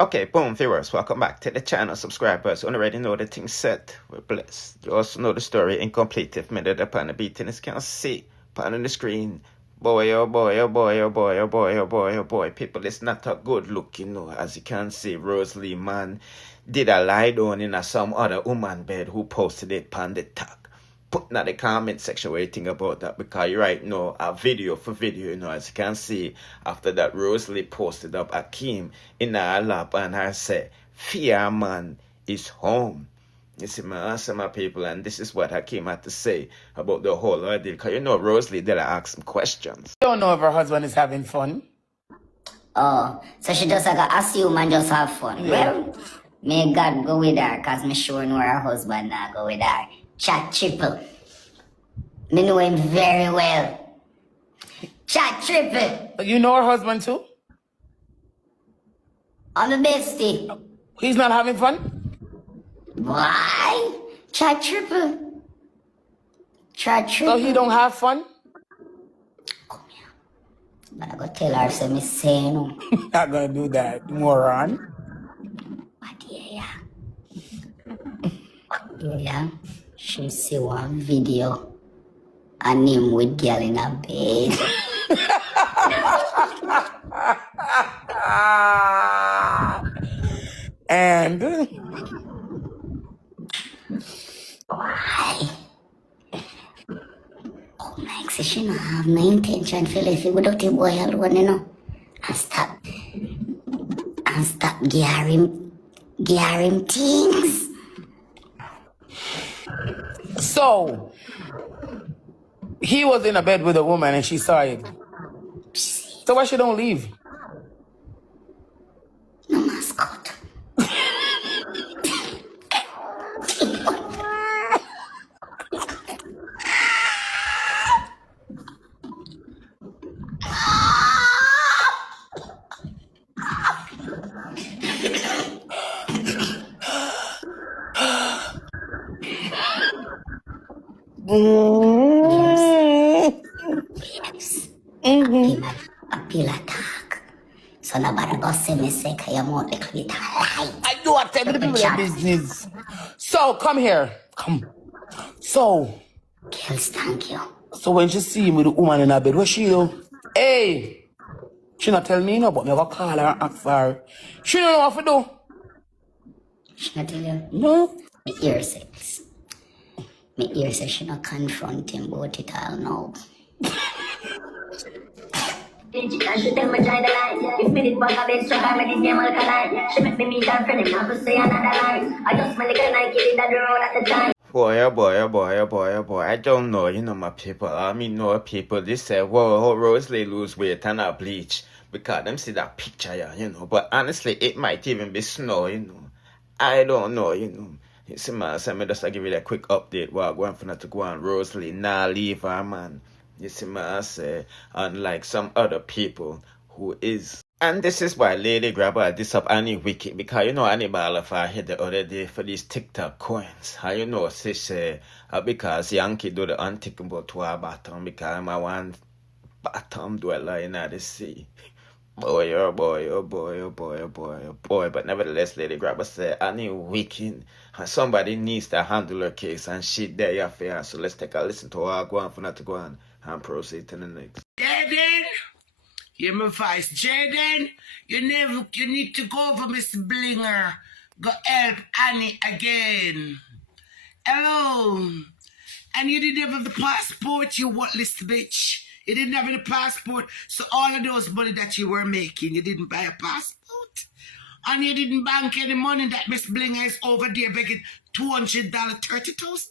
Okay, boom, viewers, welcome back to the channel. Subscribers, you already know the thing set. We're blessed. You also know the story incomplete if minute upon the beat and can't see. Upon on the screen. Boy, oh boy, oh boy, oh boy, oh boy, oh boy, oh boy. People, it's not a good look, you know. As you can see, Rosealee, man, did a lie down in some other woman bed who posted it upon the tag. Put in the comment section what you think about that, because right now a video for video, you know, as you can see, after that Rosealee posted up Akeem in her lap and her say, "Fear man is home." You see, man, answer my people, and this is what Akeem had to say about the whole ordeal, because you know Rosealee did ask some questions. You don't know if her husband is having fun. Oh, so she just like assume and just have fun. Yeah. Well, may God go with her, cause me sure know her husband now go with her. Chat triple. Me know him very well. Chat triple. You know her husband too? I'm a bestie. He's not having fun? Why? Chat triple. Chat triple. So he don't have fun? Come here. But I go tell her say me say no. Not gonna do that, moron. What yeah? She see one video and him with girl in a bed. And Why? Oh, Max, she don't have no intention to live without the boy alone, you know. And stop gearing things. so he was in a bed with a woman and she saw it. So why she don't leave? No mascot. Yes. Appeal attack. So nobody go say me say cause you want little bit of light. I do have to tell the people their business. So come here. Come. So Girls, thank you. when she see him with the woman in her bed, what she do? Hey! She not tell me no, but me go call her and ask for her. She don't know what to do. She not tell you? No. Me ear says. Me ear says she not confront him about it all now. Je t'aime, join the line. If me did walk a bit stronger, me this game all collide. She make me meet her friend, and now to say another line. I just smell like a Nike in that road at the time. Boy, oh boy, oh boy, oh boy, oh boy. I don't know, you know, my people. I mean, know people, they say, whoa, Rosealee lose weight and I bleach. Because them see that picture, yeah, you know. But honestly, it might even be snow, you know. I don't know, you know. You see, man, so me just give you a quick update while going for not to go on Rosealee. Nah, leave her, man. You see, man, I say, unlike some other people who is. And this is why Lady Grabber this up Annie Wiki, because you know Annie Balafa hit the other day for these TikTok coins. How you know, she say, because Yankee do the unthinkable to our bottom, because I'm a one bottom dweller in the sea. Boy, oh boy, oh boy, oh boy, oh boy, oh boy. But nevertheless, Lady Grabber said, Annie Wiki, somebody needs to handle her case, and she there, yeah, for her. So let's take a listen to her, go on for not to go on, and proceed to the next. Jaden, hear my voice. Jaden, you need to go over Miss Blinger. Go help Annie again. Hello. And you didn't have the passport, you worthless bitch. You didn't have any passport. So all of those money that you were making, you didn't buy a passport. And you didn't bank any money that Miss Blinger is over there begging $200, $30,000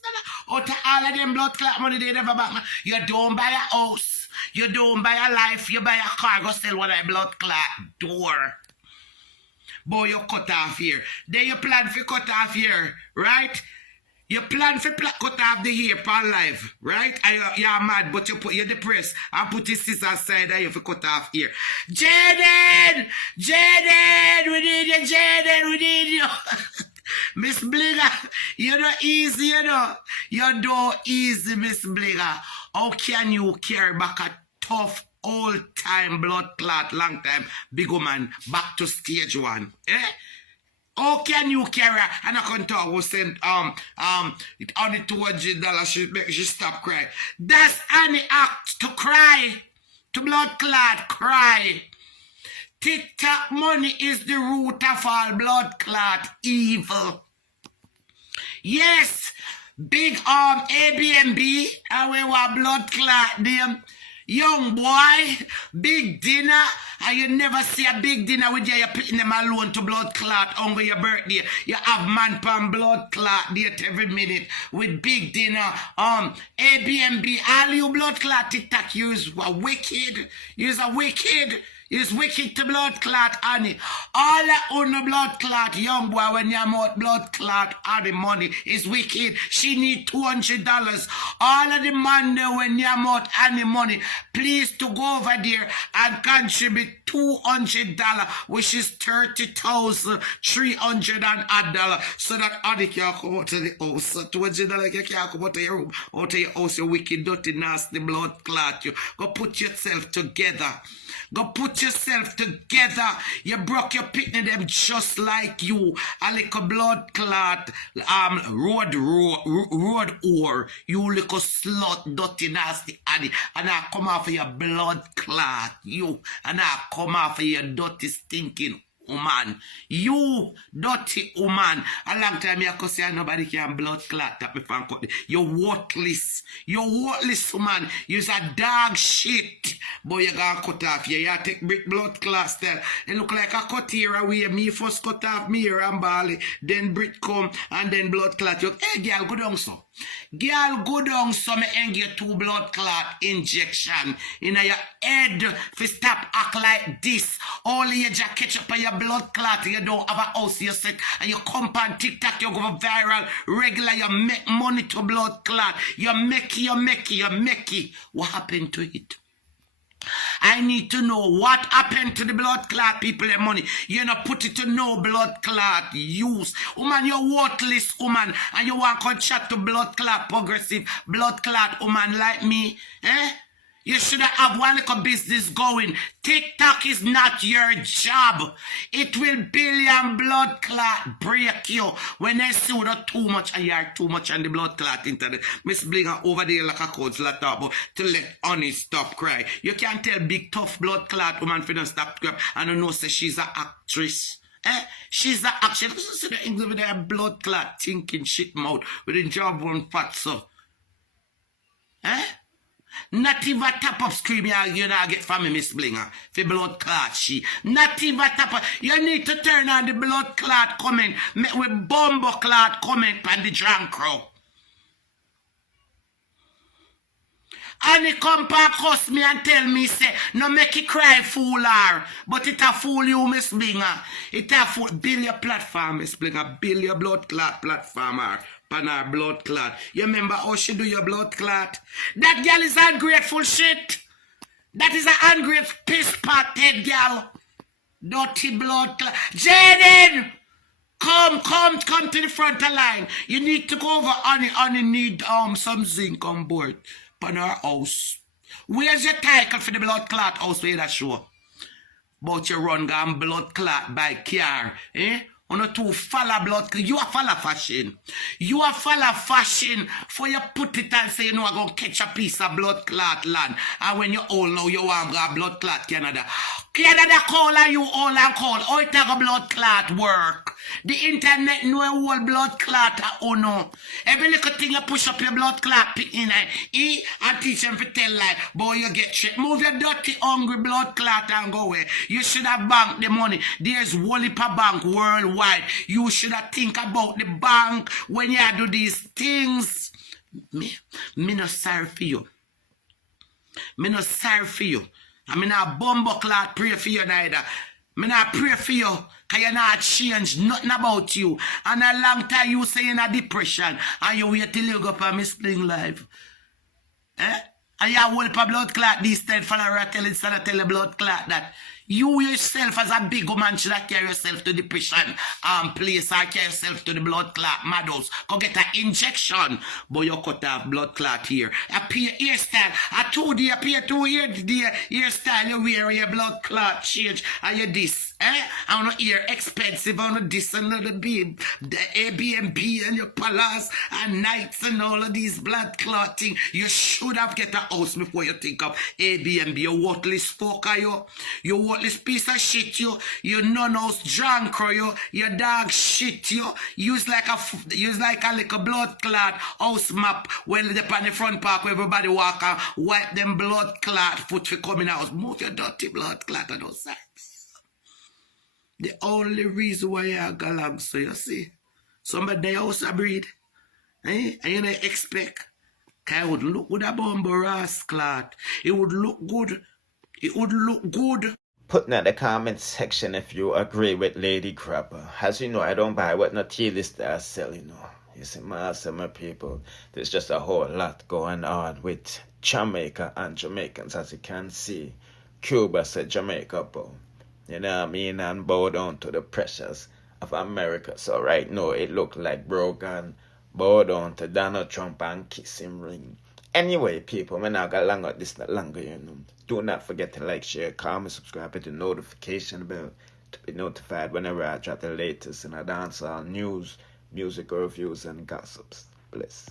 out of all of them blood clot money they never bank. You don't buy a house. You don't buy a life. You buy a car. Go sell one of blood clot door. Boy, you cut off here. Then you plan for cut off here, right? You plan for cut off the hair per life, right? And you're mad, but you're depressed and put your sister aside and you for cut off here. Jaden! Jaden! We need you, Jaden! We need you! Miss Blinger, you're not easy, you know. You're not easy, Miss Blinger. How can you carry back a tough, old-time blood clot, long time, big woman, back to stage one? Eh? How can you carry her? And I can talk who sent it only $200 she stop crying. That's any act to cry. To blood clot cry. TikTok money is the root of all blood clot evil. Yes, big Airbnb, and we want blood clot them. Young boy, big dinner, and you never see a big dinner with you putting them alone to blood clot on your birthday. You have man pan blood clot date every minute with big dinner. Airbnb, all you blood clot TikTok, you's a wicked. You's a wicked. It's wicked to blood clot, honey. All that on the blood clot, young boy, when you're out blood clot, all the money is wicked. She need $200. All of the money when you're out any money, please to go over there and contribute $200, which is $30,300 so that Adi can come out to the house. So $200 you can't come out to your room, out of your house, you wicked, dirty, nasty blood clot. You go put yourself together. Go put yourself together. You broke your picnic them just like you. A little blood clot, road whore. You little slut, dirty, nasty Addy. And I come off of your blood clot. You. And I come off of your dirty, stinking woman. You dirty woman. A long time you could say nobody can blood clot that me fan cut. You're worthless. You're worthless woman. You're a dog shit. Boy, you gonna cut off. You take brick blood clot style. It look like a cut here away. Me first cut off me here and Bali. Then brick come and then blood clot. You, hey girl, go down so. Girl, go down so me and get 2 blood clot injection in your head. If you stop act like this, only you just catch up on your blood clot. You don't have a house you set and you come on TikTok, you go viral, regular, you make money to blood clot. You make it. What happened to it? I need to know what happened to the blood clot people and money. You know, put it to no blood clot use. Woman, you're worthless woman and you want to chat to blood clot progressive blood clot woman like me. Eh? You should have one little business going. TikTok is not your job. It will billion blood clot break you when they see you too much and you're too much on the blood clot internet. Miss Blinger over there like a coach like that, but to let honey stop cry. You can't tell big tough blood clot woman for don't stop cry and you know say she's an actress. Eh? She's an actress. You see the English with their blood clot thinking shit mouth with the job one fat so. Eh? Not even tap up scream you know get from me, Miss Blinger. For blood clot she. Not even tap up. You need to turn on the blood clot comment. Make with bomber clot comment on the drunk crow. And he come back cuss me and tell me say, no make it cry fool her. But it a fool you, Miss Blinger. It a fool. Build your platform, Miss Blinger. Build your blood clot platform her. Pan her blood clot. You remember how she do your blood clot? That girl is ungrateful shit. That is an ungrateful piss pot head girl. Dirty blood clot. Jaden! Come to the front of line. You need to go over honey need some zinc on board. Pan her house. Where's your title for the blood clot house where that show? But you run down blood clot by car. Eh? On a 2 follow blood, you are follow fashion. You are follow fashion for you put it and say, you know, I'm going to catch a piece of blood clot land. And when you all know you want to go blood clot Canada. Canada call and you all and call. How it a blood clot work? The internet know whole blood clot no. Every little thing you push up your blood clot in and teach them to tell like, boy, you get shit. Move your dirty, hungry blood clot and go away. You should have banked the money. There's whole per bank worldwide. You should have think about the bank when you do these things. Me not sorry for you. Me not sorry for you. I mean, a bumbo clot pray for you neither. Me not pray for you, because you not change nothing about you. And a long time you say in a depression, and you wait till you go up and Miss Spring Live. Eh? And you hold up a blood clot this time, follow her tell instead of tell a blood clot that You yourself as a big woman should have carry yourself to the prison place or carry yourself to the blood clot madhouse. Go get an injection. But you cut off blood clot here. Appear hairstyle. A 2D appear 2 years there. Hairstyle you wear your blood clot change. And you this. I want to hear expensive. I want to this and the bib. The Airbnb and your palace and nights and all of these blood clotting. You should have get a house before you think of Airbnb. You worthless fucker you. You worthless piece of shit you. You non-house drunk you. You dog shit you. Use like a little blood clot house map when they on the front park where everybody walk and wipe them blood clot foot for coming out. Move your dirty blood clot on those sides. The only reason why you go along, so you see, somebody house a breed, and you don't expect, because it would look good about Barras clot. It would look good. It would look good. Put in the comment section if you agree with Lady Crapper. As you know, I don't buy what no tea list I sell, you know. You see, my people, there's just a whole lot going on with Jamaica and Jamaicans, as you can see. Cuba said Jamaica, but you know what I mean, and bow down to the pressures of America. So right now, it look like Brogan bow down to Donald Trump and kiss him ring. Anyway, people, when I got longer, this not longer, you know. Do not forget to like, share, comment, subscribe, hit the notification bell to be notified whenever I drop the latest in a dancehall news, music reviews, and gossips. Bless.